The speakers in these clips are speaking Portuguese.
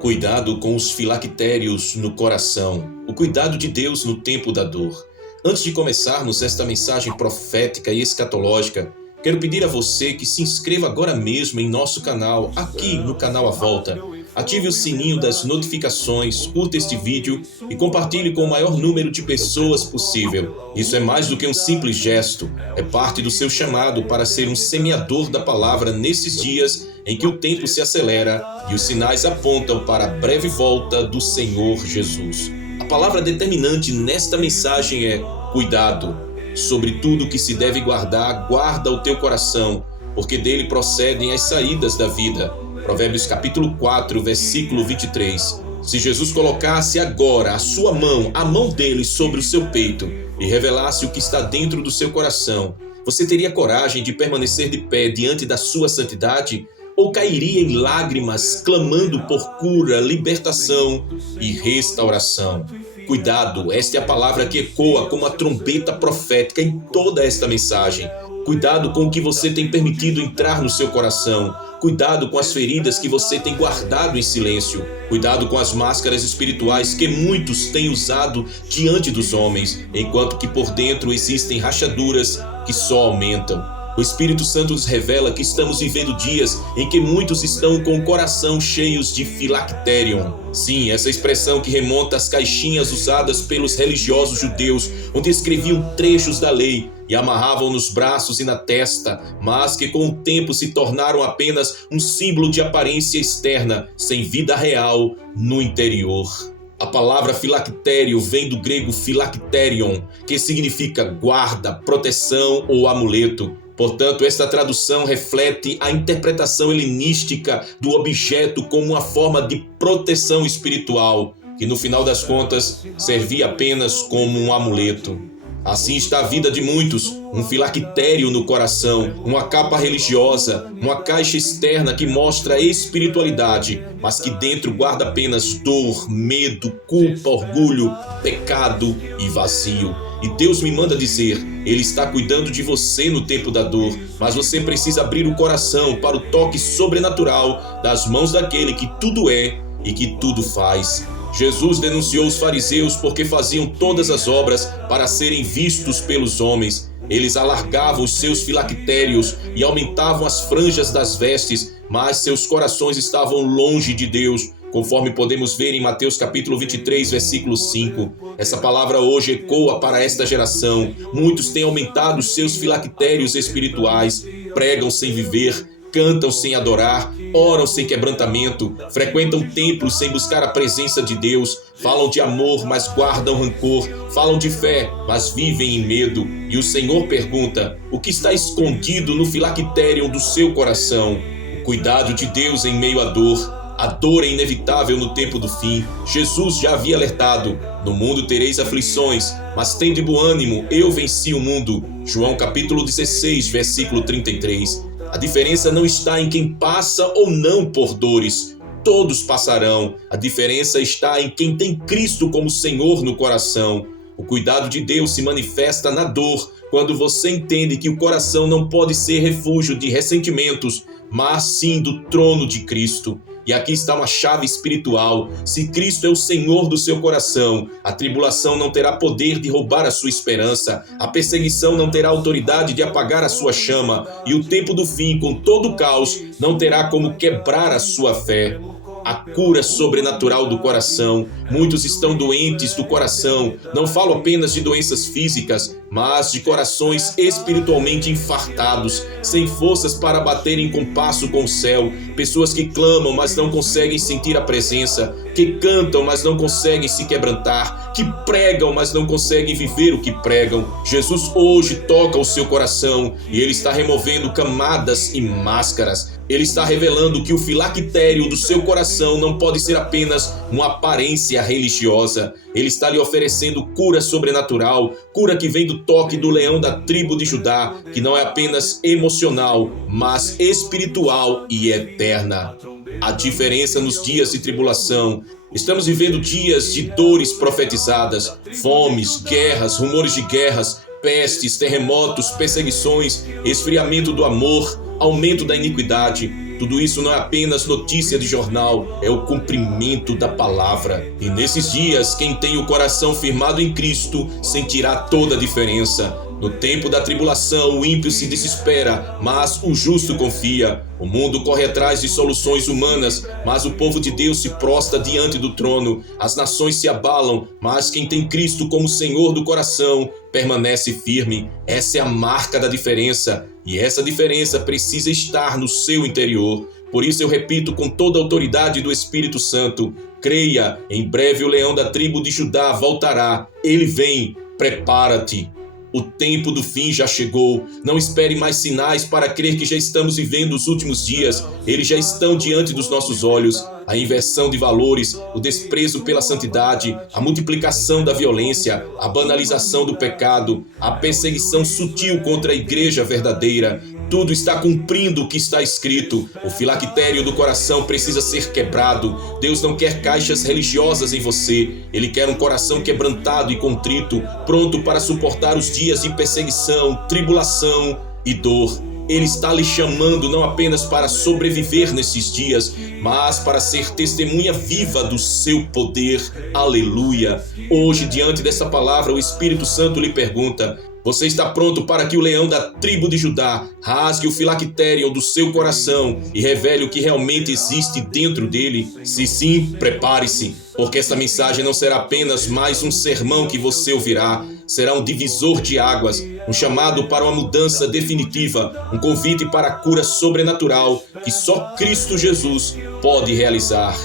Cuidado com os filactérios no coração, o cuidado de Deus no tempo da dor. Antes de começarmos esta mensagem profética e escatológica, quero pedir a você que se inscreva agora mesmo em nosso canal, aqui no canal A Volta. Ative o sininho das notificações, curta este vídeo e compartilhe com o maior número de pessoas possível. Isso é mais do que um simples gesto, é parte do seu chamado para ser um semeador da palavra nesses dias em que o tempo se acelera e os sinais apontam para a breve volta do Senhor Jesus. A palavra determinante nesta mensagem é cuidado. Sobre tudo que se deve guardar, guarda o teu coração, porque dele procedem as saídas da vida. Provérbios capítulo 4, versículo 23. Se Jesus colocasse agora a sua mão, a mão dele sobre o seu peito e revelasse o que está dentro do seu coração, você teria coragem de permanecer de pé diante da sua santidade? Ou cairia em lágrimas, clamando por cura, libertação e restauração? Cuidado, esta é a palavra que ecoa como a trombeta profética em toda esta mensagem. Cuidado com o que você tem permitido entrar no seu coração. Cuidado com as feridas que você tem guardado em silêncio. Cuidado com as máscaras espirituais que muitos têm usado diante dos homens, enquanto que por dentro existem rachaduras que só aumentam. O Espírito Santo nos revela que estamos vivendo dias em que muitos estão com o coração cheios de filacterion. Sim, essa expressão que remonta às caixinhas usadas pelos religiosos judeus, onde escreviam trechos da lei e amarravam nos braços e na testa, mas que com o tempo se tornaram apenas um símbolo de aparência externa, sem vida real no interior. A palavra filactério vem do grego filacterion, que significa guarda, proteção ou amuleto. Portanto, esta tradução reflete a interpretação helenística do objeto como uma forma de proteção espiritual, que no final das contas servia apenas como um amuleto. Assim está a vida de muitos, um filactério no coração, uma capa religiosa, uma caixa externa que mostra a espiritualidade, mas que dentro guarda apenas dor, medo, culpa, orgulho, pecado e vazio. E Deus me manda dizer, Ele está cuidando de você no tempo da dor, mas você precisa abrir o coração para o toque sobrenatural das mãos daquele que tudo é e que tudo faz. Jesus denunciou os fariseus porque faziam todas as obras para serem vistos pelos homens. Eles alargavam os seus filactérios e aumentavam as franjas das vestes, mas seus corações estavam longe de Deus, conforme podemos ver em Mateus capítulo 23, versículo 5. Essa palavra hoje ecoa para esta geração. Muitos têm aumentado os seus filactérios espirituais, pregam sem viver, cantam sem adorar, oram sem quebrantamento, frequentam templos sem buscar a presença de Deus, falam de amor, mas guardam rancor, falam de fé, mas vivem em medo. E o Senhor pergunta, o que está escondido no filactério do seu coração? O cuidado de Deus em meio à dor. A dor é inevitável no tempo do fim. Jesus já havia alertado, no mundo tereis aflições, mas tende bom ânimo, eu venci o mundo. João capítulo 16, versículo 33. A diferença não está em quem passa ou não por dores. Todos passarão. A diferença está em quem tem Cristo como Senhor no coração. O cuidado de Deus se manifesta na dor, quando você entende que o coração não pode ser refúgio de ressentimentos, mas sim do trono de Cristo. E aqui está uma chave espiritual. Se Cristo é o Senhor do seu coração, a tribulação não terá poder de roubar a sua esperança, a perseguição não terá autoridade de apagar a sua chama, e o tempo do fim, com todo o caos, não terá como quebrar a sua fé. A cura sobrenatural do coração. Muitos estão doentes do coração. Não falo apenas de doenças físicas, mas de corações espiritualmente infartados, sem forças para baterem em compasso com o céu. Pessoas que clamam, mas não conseguem sentir a presença, que cantam, mas não conseguem se quebrantar, que pregam, mas não conseguem viver o que pregam. Jesus hoje toca o seu coração e Ele está removendo camadas e máscaras. Ele está revelando que o filactério do seu coração não pode ser apenas uma aparência religiosa. Ele está lhe oferecendo cura sobrenatural, cura que vem do toque do leão da tribo de Judá, que não é apenas emocional, mas espiritual e eterna. A diferença nos dias de tribulação. Estamos vivendo dias de dores profetizadas, fomes, guerras, rumores de guerras, pestes, terremotos, perseguições, esfriamento do amor, aumento da iniquidade. Tudo isso não é apenas notícia de jornal, é o cumprimento da palavra. E nesses dias, quem tem o coração firmado em Cristo sentirá toda a diferença. No tempo da tribulação, o ímpio se desespera, mas o justo confia. O mundo corre atrás de soluções humanas, mas o povo de Deus se prostra diante do trono. As nações se abalam, mas quem tem Cristo como Senhor do coração permanece firme. Essa é a marca da diferença, e essa diferença precisa estar no seu interior. Por isso eu repito com toda a autoridade do Espírito Santo: creia, em breve o leão da tribo de Judá voltará. Ele vem, prepara-te. O tempo do fim já chegou. Não espere mais sinais para crer que já estamos vivendo os últimos dias. Eles já estão diante dos nossos olhos. A inversão de valores, o desprezo pela santidade, a multiplicação da violência, a banalização do pecado, a perseguição sutil contra a igreja verdadeira. Tudo está cumprindo o que está escrito. O filactério do coração precisa ser quebrado. Deus não quer caixas religiosas em você. Ele quer um coração quebrantado e contrito, pronto para suportar os dias de perseguição, tribulação e dor. Ele está lhe chamando não apenas para sobreviver nesses dias, mas para ser testemunha viva do seu poder. Aleluia! Hoje, diante dessa palavra, o Espírito Santo lhe pergunta: você está pronto para que o leão da tribo de Judá rasgue o filactério do seu coração e revele o que realmente existe dentro dele? Se sim, prepare-se, porque esta mensagem não será apenas mais um sermão que você ouvirá. Será um divisor de águas, um chamado para uma mudança definitiva, um convite para a cura sobrenatural que só Cristo Jesus pode realizar.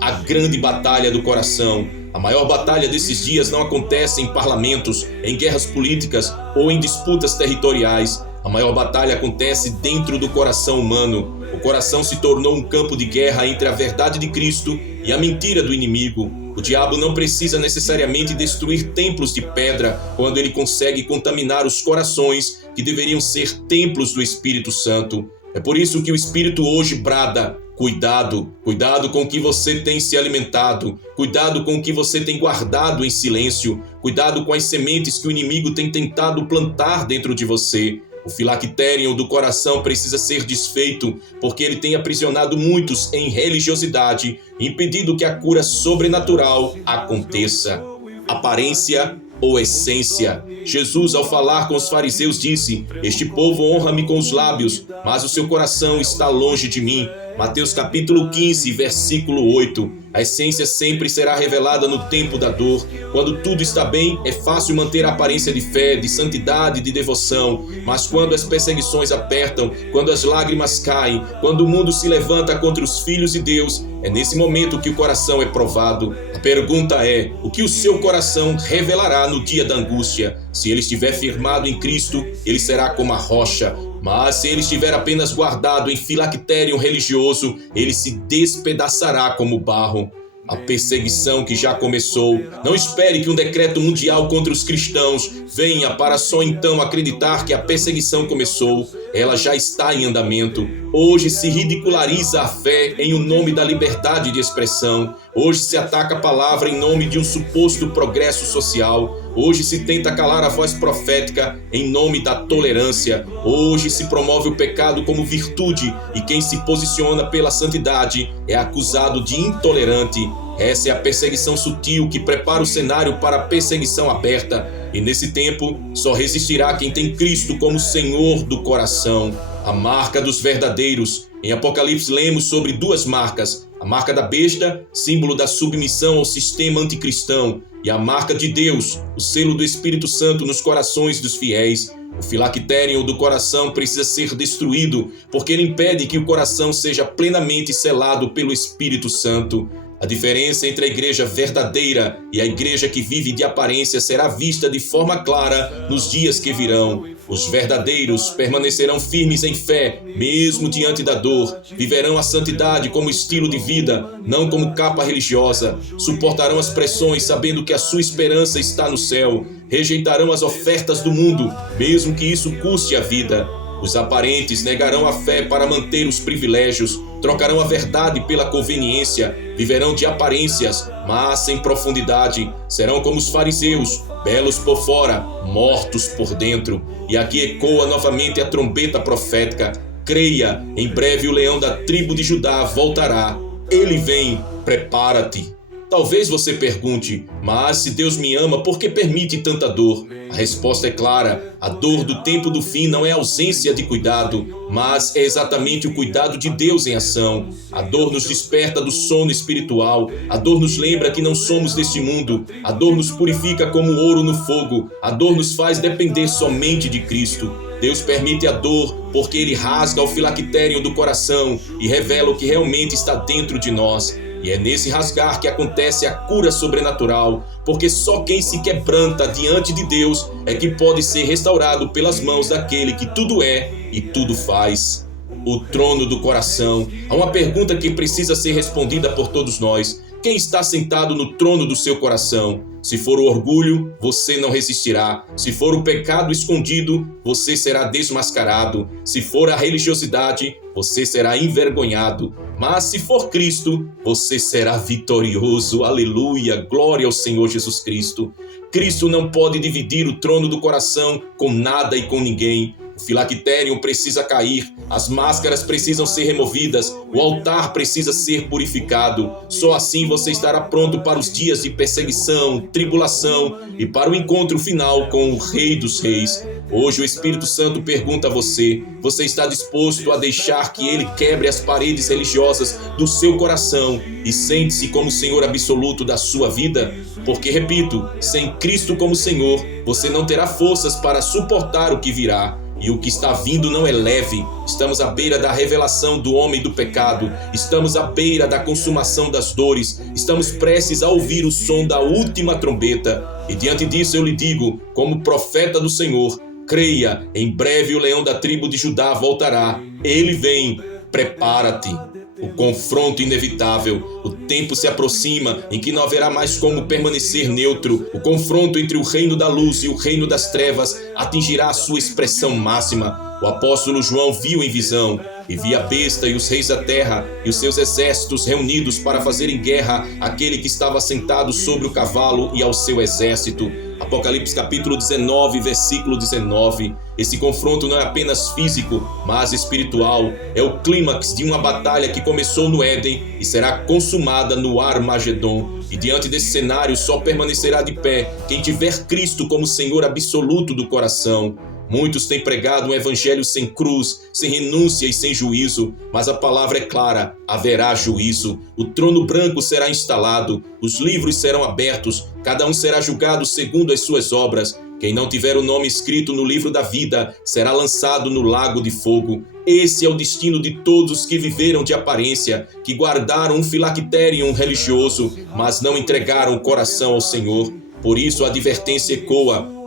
A grande batalha do coração. A maior batalha desses dias não acontece em parlamentos, em guerras políticas ou em disputas territoriais. A maior batalha acontece dentro do coração humano. O coração se tornou um campo de guerra entre a verdade de Cristo e a mentira do inimigo. O diabo não precisa necessariamente destruir templos de pedra quando ele consegue contaminar os corações que deveriam ser templos do Espírito Santo. É por isso que o Espírito hoje brada: cuidado, cuidado com o que você tem se alimentado, cuidado com o que você tem guardado em silêncio, cuidado com as sementes que o inimigo tem tentado plantar dentro de você. O filactério do coração precisa ser desfeito, porque ele tem aprisionado muitos em religiosidade, impedindo que a cura sobrenatural aconteça. Aparência ou essência? Jesus, ao falar com os fariseus, disse: este povo honra-me com os lábios, mas o seu coração está longe de mim. Mateus capítulo 15, versículo 8. A essência sempre será revelada no tempo da dor. Quando tudo está bem, é fácil manter a aparência de fé, de santidade, de devoção. Mas quando as perseguições apertam, quando as lágrimas caem, quando o mundo se levanta contra os filhos de Deus, é nesse momento que o coração é provado. A pergunta é: o que o seu coração revelará no dia da angústia? Se ele estiver firmado em Cristo, ele será como a rocha. Mas se ele estiver apenas guardado em filactério religioso, ele se despedaçará como barro. A perseguição que já começou. Não espere que um decreto mundial contra os cristãos venha para só então acreditar que a perseguição começou. Ela já está em andamento. Hoje se ridiculariza a fé em o nome da liberdade de expressão. Hoje se ataca a palavra em nome de um suposto progresso social. Hoje se tenta calar a voz profética em nome da tolerância. Hoje se promove o pecado como virtude e quem se posiciona pela santidade é acusado de intolerante. Essa é a perseguição sutil que prepara o cenário para a perseguição aberta. E nesse tempo, só resistirá quem tem Cristo como Senhor do coração. A marca dos verdadeiros. Em Apocalipse lemos sobre duas marcas: a marca da besta, símbolo da submissão ao sistema anticristão, e a marca de Deus, o selo do Espírito Santo nos corações dos fiéis. O filactério do coração precisa ser destruído, porque ele impede que o coração seja plenamente selado pelo Espírito Santo. A diferença entre a igreja verdadeira e a igreja que vive de aparência será vista de forma clara nos dias que virão. Os verdadeiros permanecerão firmes em fé, mesmo diante da dor. Viverão a santidade como estilo de vida, não como capa religiosa. Suportarão as pressões, sabendo que a sua esperança está no céu. Rejeitarão as ofertas do mundo, mesmo que isso custe a vida. Os aparentes negarão a fé para manter os privilégios, trocarão a verdade pela conveniência, viverão de aparências, mas sem profundidade. Serão como os fariseus, belos por fora, mortos por dentro. E aqui ecoa novamente a trombeta profética. Creia, em breve o leão da tribo de Judá voltará. Ele vem, prepara-te. Talvez você pergunte, mas se Deus me ama, por que permite tanta dor? A resposta é clara, a dor do tempo do fim não é ausência de cuidado, mas é exatamente o cuidado de Deus em ação. A dor nos desperta do sono espiritual, a dor nos lembra que não somos deste mundo, a dor nos purifica como ouro no fogo, a dor nos faz depender somente de Cristo. Deus permite a dor porque Ele rasga o filactério do coração e revela o que realmente está dentro de nós. E é nesse rasgar que acontece a cura sobrenatural, porque só quem se quebranta diante de Deus é que pode ser restaurado pelas mãos daquele que tudo é e tudo faz. O trono do coração. Há uma pergunta que precisa ser respondida por todos nós. Quem está sentado no trono do seu coração? Se for o orgulho, você não resistirá. Se for o pecado escondido, você será desmascarado. Se for a religiosidade, você será envergonhado. Mas se for Cristo, você será vitorioso. Aleluia! Glória ao Senhor Jesus Cristo. Cristo não pode dividir o trono do coração com nada e com ninguém. O filactério precisa cair, as máscaras precisam ser removidas, o altar precisa ser purificado. Só assim você estará pronto para os dias de perseguição, tribulação e para o encontro final com o Rei dos Reis. Hoje o Espírito Santo pergunta a você, você está disposto a deixar que Ele quebre as paredes religiosas do seu coração e sente-se como Senhor absoluto da sua vida? Porque, repito, sem Cristo como Senhor, você não terá forças para suportar o que virá. E o que está vindo não é leve. Estamos à beira da revelação do homem do pecado. Estamos à beira da consumação das dores. Estamos prestes a ouvir o som da última trombeta. E diante disso eu lhe digo, como profeta do Senhor, creia, em breve o leão da tribo de Judá voltará. Ele vem, prepara-te. O confronto inevitável, o tempo se aproxima em que não haverá mais como permanecer neutro. O confronto entre o reino da luz e o reino das trevas atingirá a sua expressão máxima. O apóstolo João viu em visão, e via a besta e os reis da terra e os seus exércitos reunidos para fazerem guerra àquele que estava sentado sobre o cavalo e ao seu exército. Apocalipse capítulo 19, versículo 19. Esse confronto não é apenas físico, mas espiritual. É o clímax de uma batalha que começou no Éden e será consumada no Armagedon. E diante desse cenário só permanecerá de pé quem tiver Cristo como Senhor absoluto do coração. Muitos têm pregado um evangelho sem cruz, sem renúncia e sem juízo, mas a palavra é clara, haverá juízo. O trono branco será instalado, os livros serão abertos, cada um será julgado segundo as suas obras. Quem não tiver o nome escrito no livro da vida será lançado no lago de fogo. Esse é o destino de todos que viveram de aparência, que guardaram um filactério religioso, mas não entregaram o coração ao Senhor. Por isso a advertência ecoa.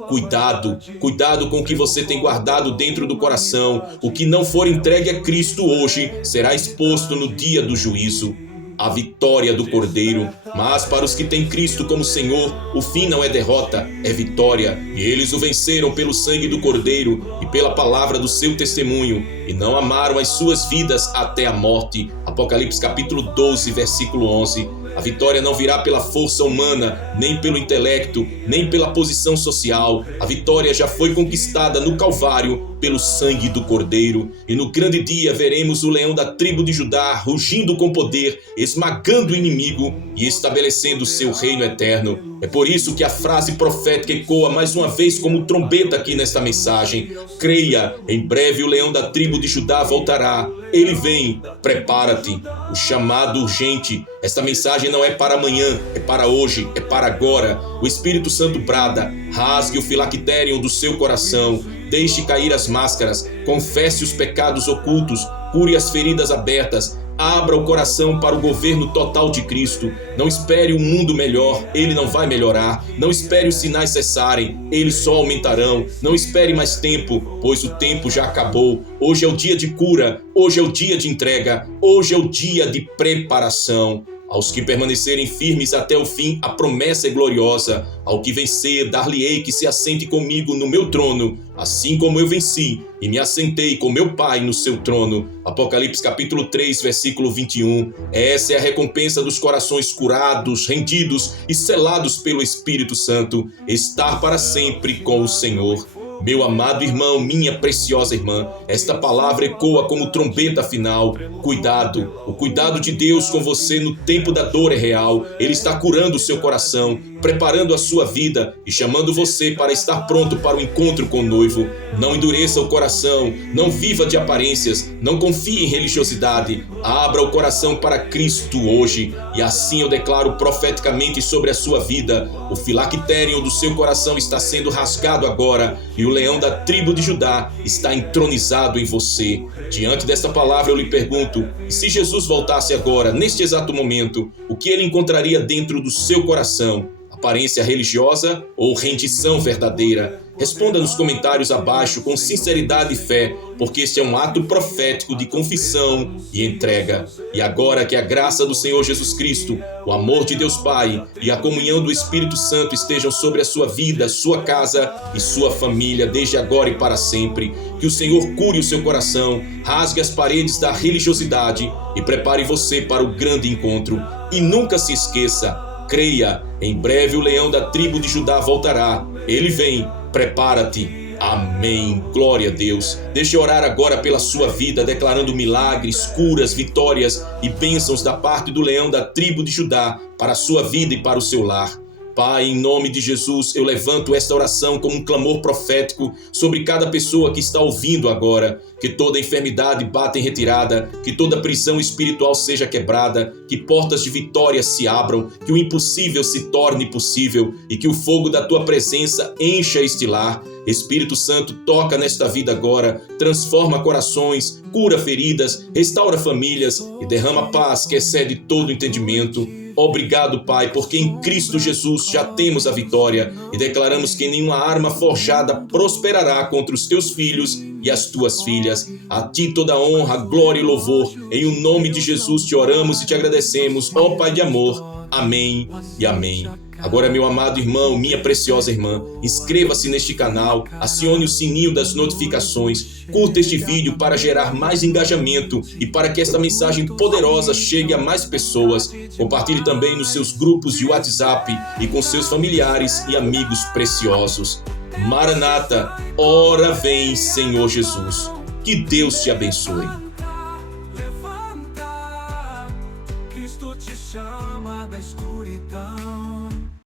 Cuidado com o que você tem guardado dentro do coração. O que não for entregue a Cristo hoje será exposto no dia do juízo. A vitória do Cordeiro. Mas para os que têm Cristo como Senhor, o fim não é derrota, é vitória. E eles o venceram pelo sangue do Cordeiro e pela palavra do seu testemunho, e não amaram as suas vidas até a morte. Apocalipse capítulo 12, versículo 11. A vitória não virá pela força humana, nem pelo intelecto, nem pela posição social. A vitória já foi conquistada no Calvário pelo sangue do Cordeiro. E no grande dia veremos o leão da tribo de Judá rugindo com poder, esmagando o inimigo e estabelecendo seu reino eterno. É por isso que a frase profética ecoa mais uma vez como trombeta aqui nesta mensagem. Creia, em breve o leão da tribo de Judá voltará. Ele vem, prepara-te. O chamado urgente. Esta mensagem não é para amanhã, é para hoje, é para agora. O Espírito Santo brada, rasgue o filactério do seu coração, deixe cair as máscaras, confesse os pecados ocultos, cure as feridas abertas, abra o coração para o governo total de Cristo. Não espere um mundo melhor, ele não vai melhorar. Não espere os sinais cessarem, eles só aumentarão. Não espere mais tempo, pois o tempo já acabou. Hoje é o dia de cura, hoje é o dia de entrega, hoje é o dia de preparação. Aos que permanecerem firmes até o fim, a promessa é gloriosa. Ao que vencer, dar-lhe-ei que se assente comigo no meu trono, assim como eu venci e me assentei com meu Pai no seu trono. Apocalipse capítulo 3, versículo 21. Essa é a recompensa dos corações curados, rendidos e selados pelo Espírito Santo, estar para sempre com o Senhor. Meu amado irmão, minha preciosa irmã, esta palavra ecoa como trombeta final. Cuidado, o cuidado de Deus com você no tempo da dor é real. Ele está curando o seu coração, preparando a sua vida e chamando você para estar pronto para o encontro com o noivo. Não endureça o coração, não viva de aparências, não confie em religiosidade. Abra o coração para Cristo hoje, e assim eu declaro profeticamente sobre a sua vida: o filactério do seu coração está sendo rasgado agora, e o leão da tribo de Judá está entronizado em você. Diante desta palavra eu lhe pergunto: e se Jesus voltasse agora, neste exato momento, o que ele encontraria dentro do seu coração? Aparência religiosa ou rendição verdadeira? Responda nos comentários abaixo com sinceridade e fé, porque este é um ato profético de confissão e entrega. E agora que a graça do Senhor Jesus Cristo, o amor de Deus Pai e a comunhão do Espírito Santo estejam sobre a sua vida, sua casa e sua família, desde agora e para sempre. Que o Senhor cure o seu coração, rasgue as paredes da religiosidade e prepare você para o grande encontro. E nunca se esqueça, creia, em breve o leão da tribo de Judá voltará. Ele vem, prepara-te. Amém. Glória a Deus. Deixe eu orar agora pela sua vida, declarando milagres, curas, vitórias e bênçãos da parte do leão da tribo de Judá para a sua vida e para o seu lar. Pai, em nome de Jesus, eu levanto esta oração como um clamor profético sobre cada pessoa que está ouvindo agora. Que toda enfermidade bata em retirada, que toda prisão espiritual seja quebrada, que portas de vitória se abram, que o impossível se torne possível e que o fogo da tua presença encha este lar. Espírito Santo, toca nesta vida agora, transforma corações, cura feridas, restaura famílias e derrama paz que excede todo entendimento. Obrigado, Pai, porque em Cristo Jesus já temos a vitória e declaramos que nenhuma arma forjada prosperará contra os teus filhos e as tuas filhas. A ti toda honra, glória e louvor. Em o nome de Jesus te oramos e te agradecemos, ó Pai de amor. Amém e amém. Agora, meu amado irmão, minha preciosa irmã, inscreva-se neste canal, acione o sininho das notificações, curta este vídeo para gerar mais engajamento e para que esta mensagem poderosa chegue a mais pessoas. Compartilhe também nos seus grupos de WhatsApp e com seus familiares e amigos preciosos. Maranata, ora vem, Senhor Jesus. Que Deus te abençoe.